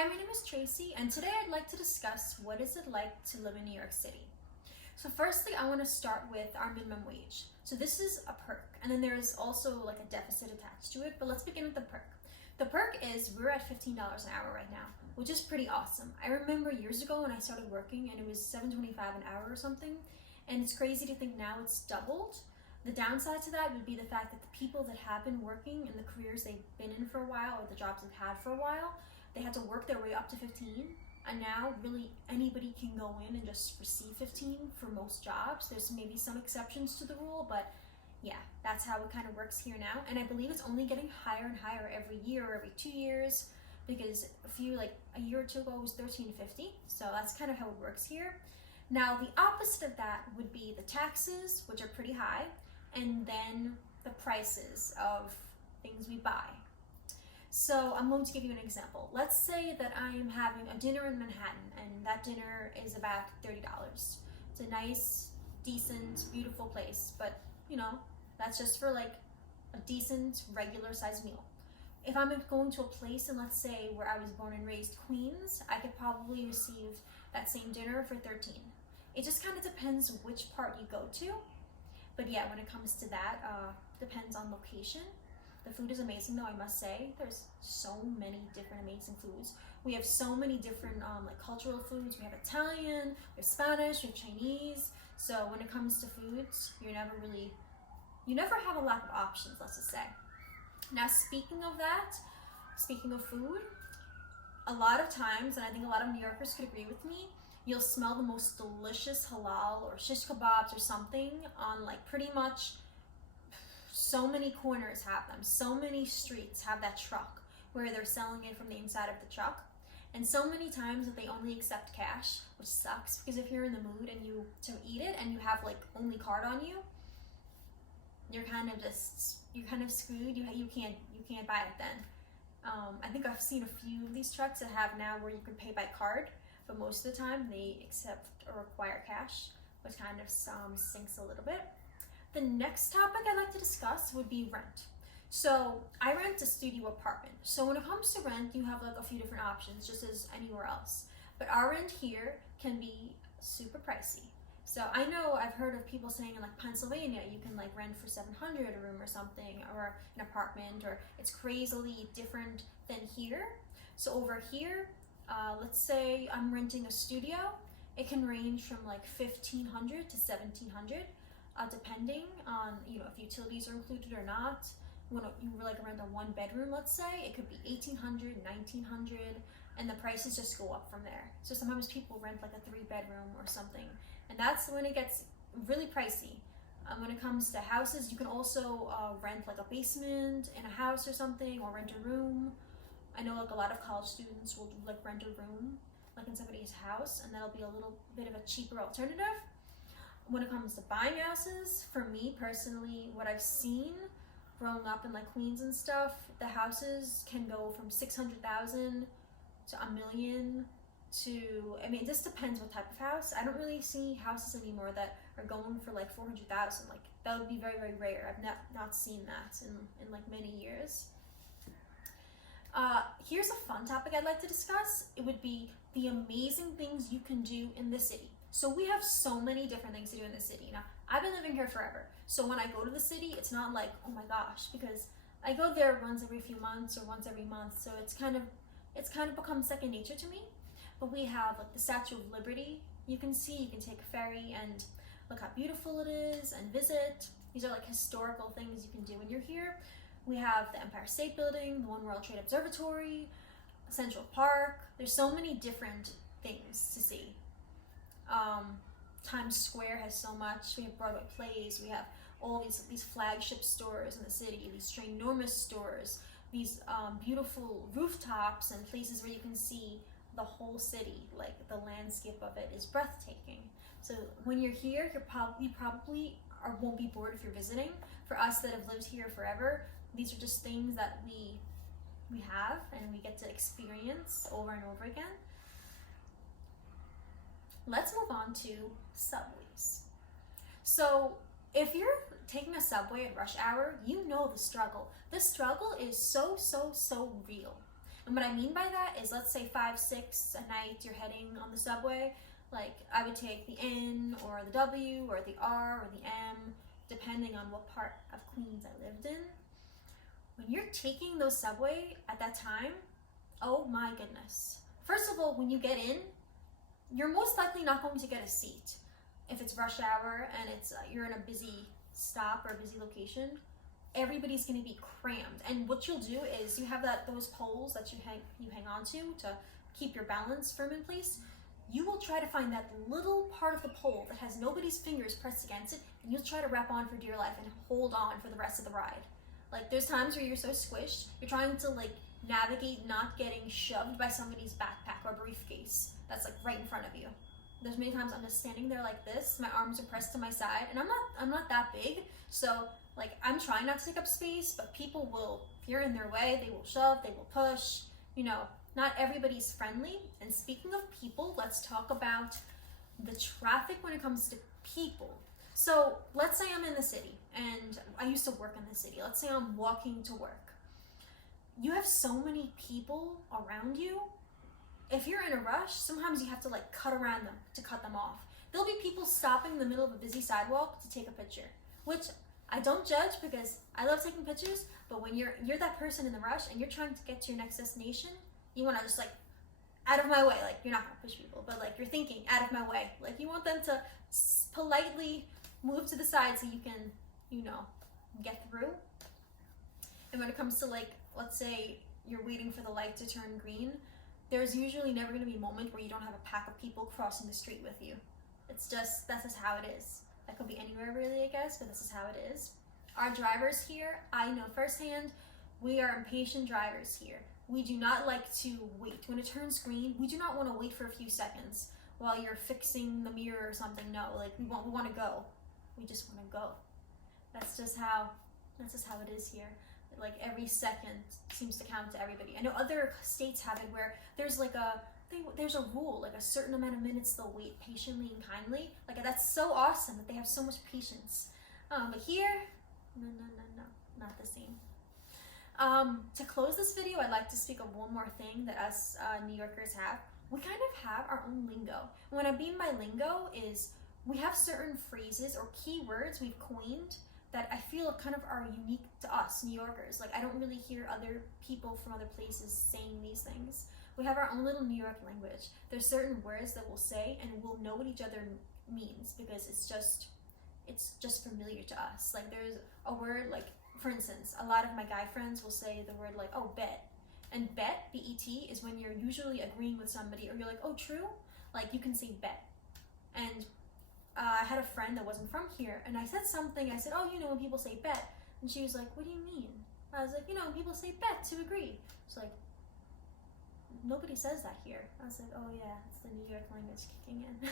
Hi, my name is Tracy, and today I'd like to discuss what is it like to live in New York City. So firstly, I want to start with our minimum wage. So this is a perk, and then there's also like a deficit attached to it, but let's begin with the perk. The perk is we're at $15 an hour right now, which is pretty awesome. I remember years ago when I started working and it was $7.25 an hour or something, and it's crazy to think now it's doubled. The downside to that would be the fact that the people that have been working in the careers they've been in for a while or the jobs they've had for a while, they had to work their way up to 15, and now really anybody can go in and just receive 15 for most jobs. There's maybe some exceptions to the rule, but yeah, that's how it kind of works here now. And I believe it's only getting higher and higher every year or every 2 years, because a year or two ago it was $13.50. So that's kind of how it works here. Now the opposite of that would be the taxes, which are pretty high, and then the prices of things we buy. So I'm going to give you an example. Let's say that I am having a dinner in Manhattan, and that dinner is about $30. It's a nice, decent, beautiful place, but you know, that's just for like a decent, regular sized meal. If I'm going to a place in, let's say, where I was born and raised, Queens, I could probably receive that same dinner for 13. It just kind of depends which part you go to. But yeah, when it comes to that, depends on location. The food is amazing though, I must say. There's so many different amazing foods. We have so many different like cultural foods. We have Italian, we have Spanish, we have Chinese. So when it comes to foods, you never have a lack of options, let's just say. Now speaking of food, a lot of times, and I think a lot of New Yorkers could agree with me, you'll smell the most delicious halal or shish kebabs or something on like pretty much so many corners have them. So many streets have that truck where they're selling it from the inside of the truck. And so many times that they only accept cash, which sucks, because if you're in the mood and you to eat it and you have like only card on you, you're kind of screwed. You can't buy it then. I think I've seen a few of these trucks that have now where you can pay by card, but most of the time they accept or require cash, which kind of sinks a little bit. The next topic I'd like to discuss would be rent. So I rent a studio apartment. So when it comes to rent, you have like a few different options, just as anywhere else. But our rent here can be super pricey. So I know I've heard of people saying in like Pennsylvania, you can like rent for $700 a room or something, or an apartment, or it's crazily different than here. So over here, let's say I'm renting a studio, it can range from like $1,500 to $1,700. Depending on if utilities are included or not. When you like rent a one bedroom, let's say, it could be $1,800, $1,900, and the prices just go up from there. So sometimes people rent like a 3-bedroom or something, and that's when it gets really pricey. When it comes to houses, you can also rent like a basement in a house or something, or rent a room. I know like a lot of college students will like rent a room like in somebody's house, and that'll be a little bit of a cheaper alternative. When it comes to buying houses, for me personally, what I've seen growing up in like Queens and stuff, the houses can go from 600,000 to $1 million to, I mean, it just depends what type of house. I don't really see houses anymore that are going for like 400,000. Like that would be very, very rare. I've not seen that in like many years. Here's a fun topic I'd like to discuss. It would be the amazing things you can do in the city. So we have so many different things to do in the city. Now, I've been living here forever. So when I go to the city, it's not like, oh my gosh, because I go there once every few months or once every month. So it's kind of become second nature to me. But we have like the Statue of Liberty. You can take a ferry and look how beautiful it is and visit. These are like historical things you can do when you're here. We have the Empire State Building, the One World Trade Observatory, Central Park. There's so many different things to see. Times Square has so much. We have Broadway plays. We have all these flagship stores in the city, these ginormous stores, these beautiful rooftops and places where you can see the whole city. Like the landscape of it is breathtaking. So when you're here, you probably won't be bored if you're visiting. For us that have lived here forever, these are just things that we have and we get to experience over and over again. Let's move on to subways. So if you're taking a subway at rush hour, you know the struggle. The struggle is so real. And what I mean by that is, let's say 5, 6 at night, you're heading on the subway. Like, I would take the N or the W or the R or the M, depending on what part of Queens I lived in. When you're taking those subway at that time, oh my goodness. First of all, when you get in, you're most likely not going to get a seat. If it's rush hour and it's you're in a busy stop or a busy location, everybody's going to be crammed. And what you'll do is, you have those poles that you hang on to keep your balance firm in place. You will try to find that little part of the pole that has nobody's fingers pressed against it, and you'll try to wrap on for dear life and hold on for the rest of the ride. Like, there's times where you're so squished, you're trying to like navigate not getting shoved by somebody's backpack or briefcase that's like right in front of you. There's many times I'm just standing there like this, my arms are pressed to my side, and I'm not that big, so like I'm trying not to take up space, but people will, if you're in their way, they will shove, they will push, you know, not everybody's friendly. And speaking of people, let's talk about the traffic when it comes to people. So let's say I'm in the city, and I used to work in the city. Let's say I'm walking to work. You have so many people around you. If you're in a rush, sometimes you have to like cut around them to cut them off. There'll be people stopping in the middle of a busy sidewalk to take a picture, which I don't judge because I love taking pictures, but when you're that person in the rush and you're trying to get to your next destination, you want to just like, out of my way. Like, you're not going to push people, but like you're thinking out of my way. Like, you want them to politely move to the side so you can, you know, get through. And when it comes to like, let's say you're waiting for the light to turn green, there's usually never going to be a moment where you don't have a pack of people crossing the street with you. That's just how it is. That could be anywhere really, I guess, but this is how it is. Our drivers here, I know firsthand, we are impatient drivers here. We do not like to wait. When it turns green, we do not want to wait for a few seconds while you're fixing the mirror or something. No, like we want to go. We just want to go. That's just how it is here. Like, every second seems to count to everybody. I know other states have it where there's like there's a rule, like a certain amount of minutes they'll wait patiently and kindly. Like, that's so awesome that they have so much patience. But here, no, not the same. To close this video, I'd like to speak of one more thing that us New Yorkers have. We kind of have our own lingo. And what I mean by lingo is we have certain phrases or keywords we've coined that I feel kind of are unique to us, New Yorkers. Like, I don't really hear other people from other places saying these things. We have our own little New York language. There's certain words that we'll say and we'll know what each other means because it's just familiar to us. Like, there's a word, like, for instance, a lot of my guy friends will say the word like, oh, bet. And bet, B-E-T, is when you're usually agreeing with somebody or you're like, oh, true? Like, you can say bet. And I had a friend that wasn't from here, and I said something. I said, oh, you know, when people say bet. And she was like, what do you mean? I was like, you know, when people say bet, to agree. She's like, nobody says that here. I was like, oh yeah, it's the New York language kicking in.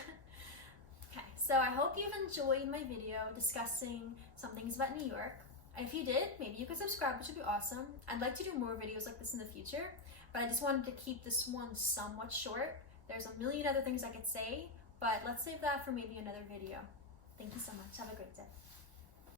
Okay, so I hope you've enjoyed my video discussing some things about New York. If you did, maybe you could subscribe, which would be awesome. I'd like to do more videos like this in the future, but I just wanted to keep this one somewhat short. There's a million other things I could say, but let's save that for maybe another video. Thank you so much. Have a great day.